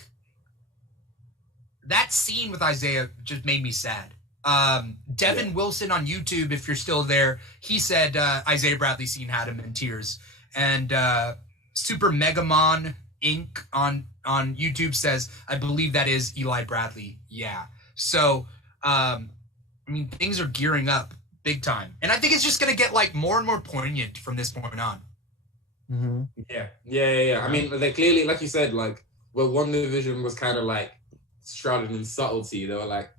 that scene with Isaiah just made me sad. Devin Wilson on YouTube, if you're still there, he said Isaiah Bradley scene had him in tears. And Super Megamon Inc. on YouTube says, I believe that is Eli Bradley. Yeah. So, I mean, things are gearing up big time. And I think it's just going to get, like, more and more poignant from this point on. Mm-hmm. Yeah. I mean, they clearly, like you said, like, well, WandaVision was kind of, like, shrouded in subtlety. They were like,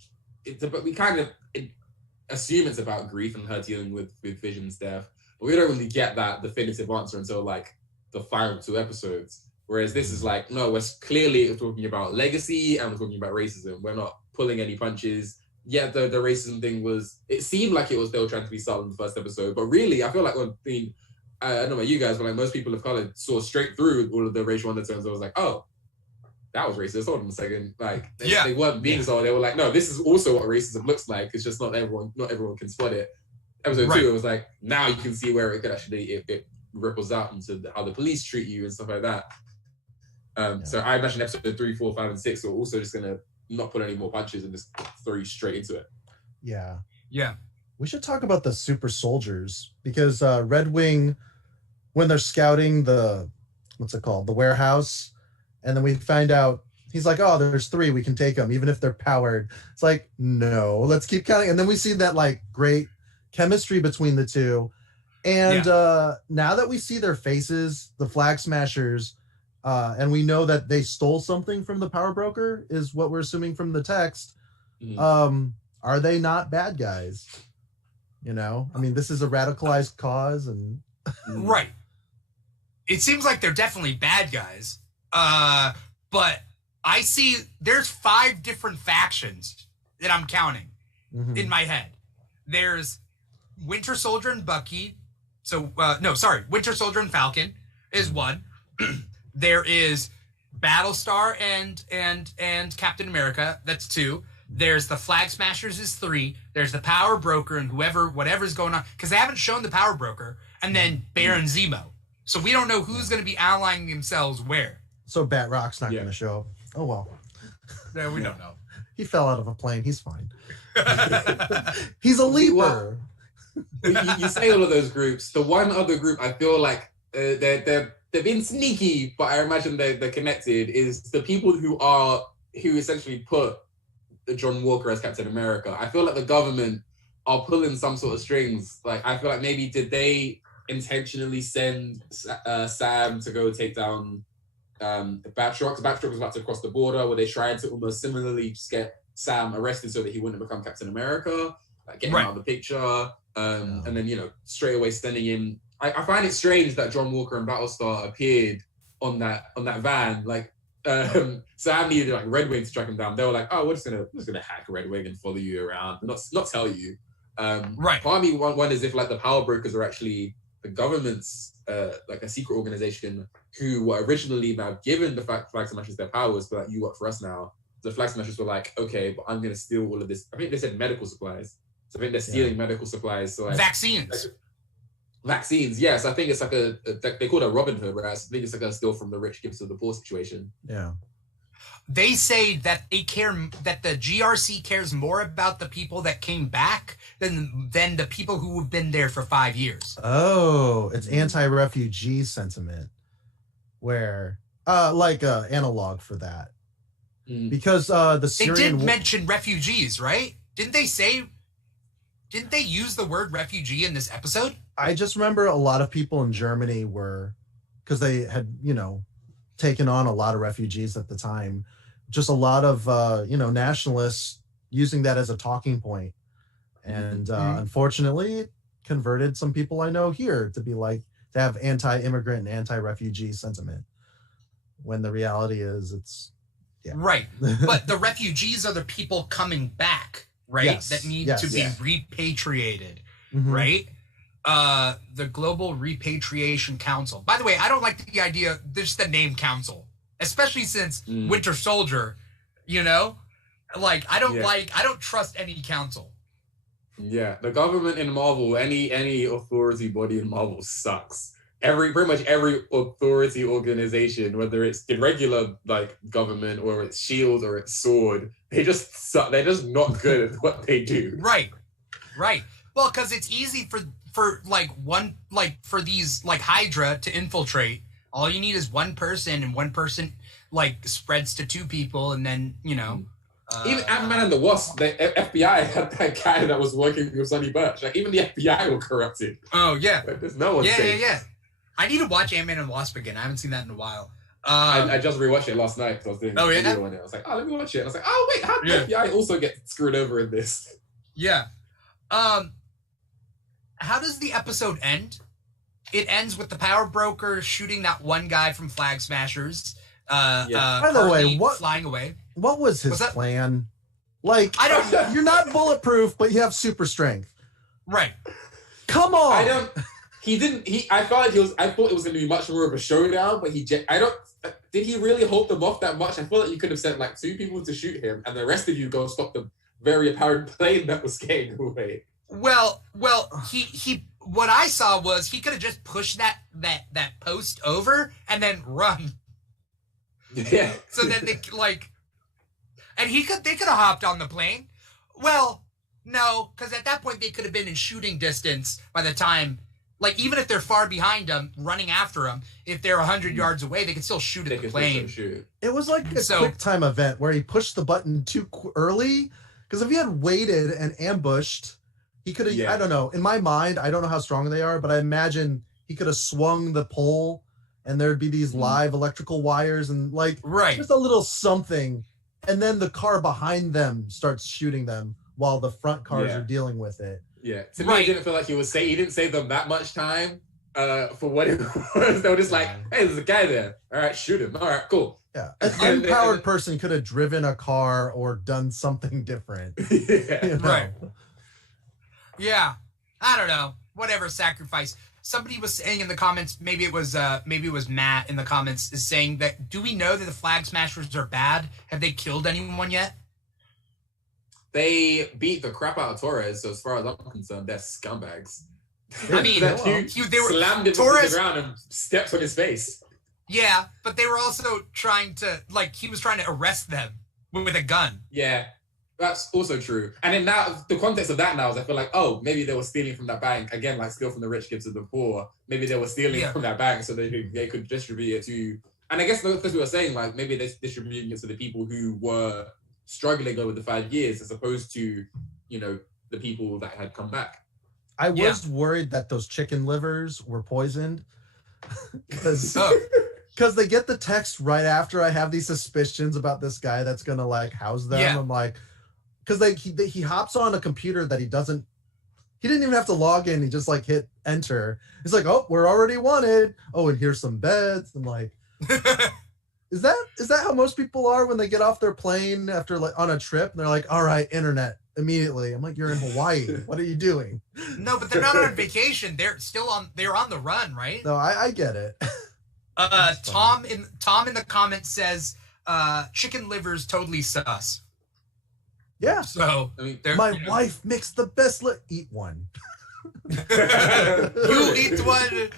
but we kind of assume it's about grief and her dealing with Vision's death, but we don't really get that definitive answer until like the final 2 episodes. Whereas this is like, no, we're clearly talking about legacy and we're talking about racism. We're not pulling any punches. Yeah, the racism thing it seemed like they were trying to be subtle in the first episode, but really, I feel like I don't know about you guys, but like most people have kind of saw straight through all of the racial undertones. I was like, oh, that was racist. Hold on a second. Like they weren't being so. They were like, no, this is also what racism looks like. It's just not everyone can spot it. Episode 2, it was like, now you can see where it could actually it ripples out into how the police treat you and stuff like that. So I imagine episode 3, 4, 5, and 6 are also just gonna not put any more punches and just throw you straight into it. Yeah. We should talk about the super soldiers because Red Wing, when they're scouting the warehouse. And then we find out, he's like, oh, there's 3, we can take them, even if they're powered. It's like, no, let's keep counting. And then we see that, like, great chemistry between the two. And now that we see their faces, the Flag Smashers, and we know that they stole something from the Power Broker, is what we're assuming from the text, are they not bad guys? You know? I mean, this is a radicalized cause. And Right. It seems like they're definitely bad guys. But I see there's 5 different factions that I'm counting in my head. There's Winter Soldier and Bucky. So, Winter Soldier and Falcon is 1. There is Battlestar and Captain America. That's 2. There's the Flag Smashers is 3. There's the Power Broker and whatever's going on. Because they haven't shown the Power Broker. And then Baron Zemo. So we don't know who's going to be allying themselves where. So Batrock's not going to show up. Oh, well. No, we don't know. He fell out of a plane. He's fine. He's a leaper. You say all of those groups. The one other group I feel like they've been sneaky, but I imagine they're connected, is the people who are who essentially put John Walker as Captain America. I feel like the government are pulling some sort of strings. Like, I feel like maybe did they intentionally send Sam to go take down Batroc? Batroc was about to cross the border, where they tried to almost similarly just get Sam arrested so that he wouldn't become Captain America, like get him out of the picture, and then, you know, straight away sending him. I find it strange that John Walker and Battlestar appeared on that van. Like, Sam needed like Red Wing to track him down. They were like, "Oh, we're just gonna hack Red Wing and follow you around, and not tell you." Part of me wonders if like the power brokers are actually the government's like a secret organization who were originally now given the Flag Smashers their powers, but like, you work for us now. The Flag Smashers were like, okay, but I'm gonna steal all of this. I think they said medical supplies. So I think they're stealing medical supplies. So like, vaccines, yes. I think it's like they call it a Robin Hood, right? I think it's like a steal from the rich, give to the poor situation. Yeah. They say that that the GRC cares more about the people that came back than the people who have been there for 5 years. Oh, it's anti-refugee sentiment, where like analog for that, because the Syrian they did mention refugees, right? Didn't they use the word refugee in this episode? I just remember a lot of people in Germany were, because they had, you know, taken on a lot of refugees at the time, just a lot of you know, nationalists using that as a talking point, and unfortunately it converted some people I know here to be like, to have anti-immigrant and anti-refugee sentiment, when the reality is it's right. But the refugees are the people coming back, right? That need to be repatriated, right? The Global Repatriation Council. By the way, I don't like the idea, just the name council, especially since Winter Soldier, you know, like I don't trust any council. Yeah, the government in Marvel, any authority body in Marvel sucks. Pretty much every authority organization, whether it's irregular like government or it's SHIELD or it's SWORD, they just suck. They're just not good at what they do. Right. Well, because it's easy for these like Hydra to infiltrate. All you need is one person, and one person like spreads to two people, and then, you know. Even Ant-Man and the Wasp, the FBI had that guy that was working with Sonny Birch. Like, even the FBI were corrupted. Oh yeah. Like, there's no one safe. Yeah. I need to watch Ant-Man and the Wasp again. I haven't seen that in a while. I just rewatched it last night because I was doing a video on it. I was like, oh, let me watch it. And I was like, oh wait, how did the FBI also get screwed over in this? Yeah. How does the episode end? It ends with the power broker shooting that one guy from Flag Smashers. By the way, flying away? What was his plan? Like, you're not bulletproof, but you have super strength. Right. Come on. I thought it was going to be much more of a showdown, but did he really hold them off that much? I feel like you could have sent like 2 people to shoot him, and the rest of you go stop the very apparent plane that was getting away. Well, he what I saw was he could have just pushed that post over and then run. Yeah. So that they like, and they could have hopped on the plane. Well, no, because at that point they could have been in shooting distance by the time. Like, even if they're far behind them, running after them, if they're 100 yards away, they can still shoot at the plane. It was like a quick time event where he pushed the button too early. Because if he had waited and ambushed, he could have, I don't know. In my mind, I don't know how strong they are, but I imagine he could have swung the pole and there'd be these live electrical wires and like just a little something. And then the car behind them starts shooting them while the front cars are dealing with it. Yeah, to me, I didn't feel like he didn't save them that much time for what it was. They were just like, hey, there's a guy there. All right, shoot him. All right, cool. Yeah, an unpowered person could have driven a car or done something different. Right. Yeah, I don't know. Whatever, sacrifice. Somebody was saying in the comments, maybe it was Matt in the comments, is saying that, do we know that the Flag Smashers are bad? Have they killed anyone yet? They beat the crap out of Torres, so as far as I'm concerned, they're scumbags. I mean, they were slammed him to the ground and stepped on his face. Yeah, but they were also trying to, he was trying to arrest them with a gun. Yeah, that's also true. And then now, the context of that now is I feel like, oh, maybe they were stealing from that bank. Again, like steal from the rich, give to the poor. Maybe they were stealing from that bank so they could distribute it to And I guess because we were saying, like, maybe they're distributing it to the people who were struggling over the 5 years as opposed to, you know, the people that had come back. I was worried that those chicken livers were poisoned because they get the text right after I have these suspicions about this guy that's going to like house them. Yeah. I'm like, because he hops on a computer that he didn't even have to log in. He just like hit enter. He's like, oh, we're already wanted. Oh, and here's some beds. I'm like, is that how most people are when they get off their plane after like on a trip? And they're like, all right, internet immediately. I'm like, you're in Hawaii. What are you doing? No, but they're not on vacation. They're on the run, right? No, I get it. Tom in the comments says, chicken livers totally sus. Yeah. So I mean, my wife makes the best eat one. You eat one.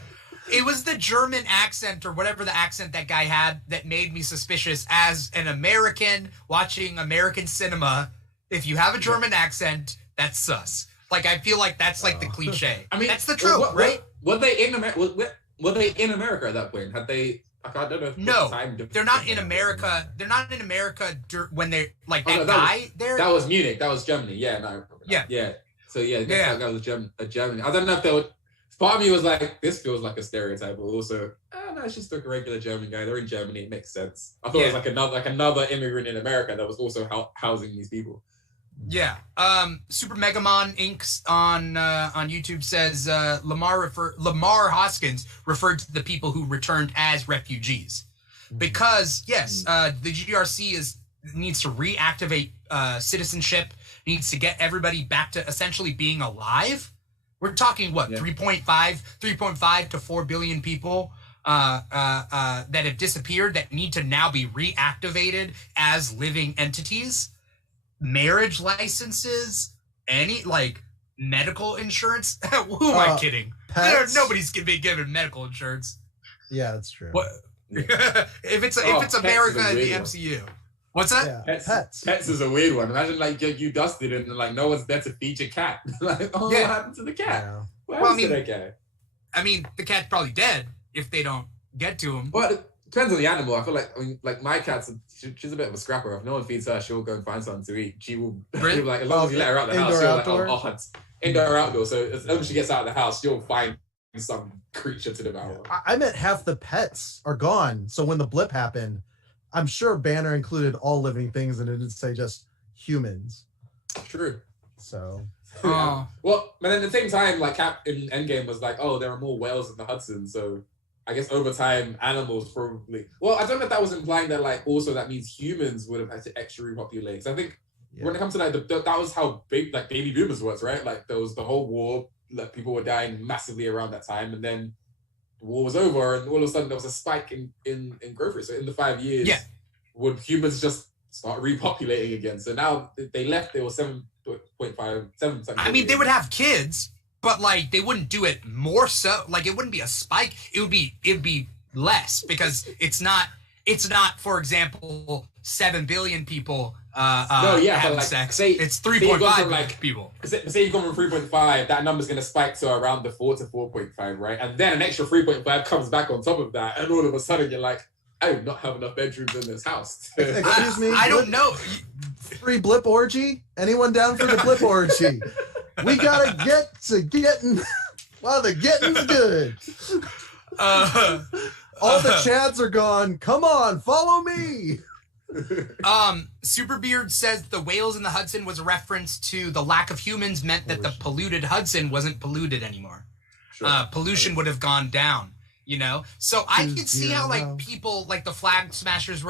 It was the German accent or whatever the accent that guy had that made me suspicious as an American watching American cinema. If you have a German accent, that's sus. Like, I feel like that's like the cliche. I mean, that's the truth, right? Were they in America? Were they in America at that point? Had they? I don't know. No, they're not in America. They're not in America when they're like that guy there. That was Munich. That was Germany. Yeah, no. Yeah. So that was Germany. I don't know if they would. Part of me was like, this feels like a stereotype, but also, no, it's just like a regular German guy. They're in Germany. It makes sense. I thought it was like another immigrant in America that was also housing these people. Yeah. Super Megamon Inc. on YouTube says Lamar Hoskins referred to the people who returned as refugees because the GRC needs to reactivate citizenship, needs to get everybody back to essentially being alive. We're talking 3.5 to 4 billion people that have disappeared that need to now be reactivated as living entities. Marriage licenses, any like medical insurance. Who am I kidding? Nobody's gonna be given medical insurance. Yeah, that's true. What? Yeah. if it's America and the MCU. What's that? Yeah. Pets is a weird one. Imagine like you dusted and like no one's there to feed your cat. Like, what happened to the cat? Yeah. What happened to that cat? I mean, the cat's probably dead if they don't get to him. Well, it depends on the animal. I feel like my cat's she's a bit of a scrapper. If no one feeds her, she'll go and find something to eat. She will like as long as you let her out the house, she'll like hunt. Indoor or outdoor. So as long as she gets out of the house, she'll find some creature to devour. I meant half the pets are gone. So when the blip happened, I'm sure Banner included all living things and it didn't say just humans. True. So. Well, but at the same time, like Cap in Endgame was like, oh, there are more whales in the Hudson. So I guess over time, animals probably. Well, I don't know if that was implying that like also that means humans would have had to extra repopulate. Because I think when it comes to that, that was how big like baby boomers was, right? Like there was the whole war, like people were dying massively around that time, and then the war was over, and all of a sudden there was a spike in growth rate. So in the 5 years, would humans just start repopulating again? So now they left. There was 7.5. I mean, they would have kids, but like they wouldn't do it more so. Like it wouldn't be a spike. It'd be less because it's not. For example, 7 billion people having sex. It's 3.5 people. Say you've gone from 3.5, that number's going to spike to around the 4 to 4.5, right? And then an extra 3.5 comes back on top of that, and all of a sudden you're like, I do not have enough bedrooms in this house. Excuse me? I don't know. Free blip orgy? Anyone down for the blip orgy? We gotta get to getting while the getting's good. All the chads are gone. Come on, follow me. Superbeard says the whales in the Hudson was a reference to the lack of humans meant that the polluted Hudson wasn't polluted anymore. Sure. Pollution would have gone down, you know? So I could see how like people like the flag smashers were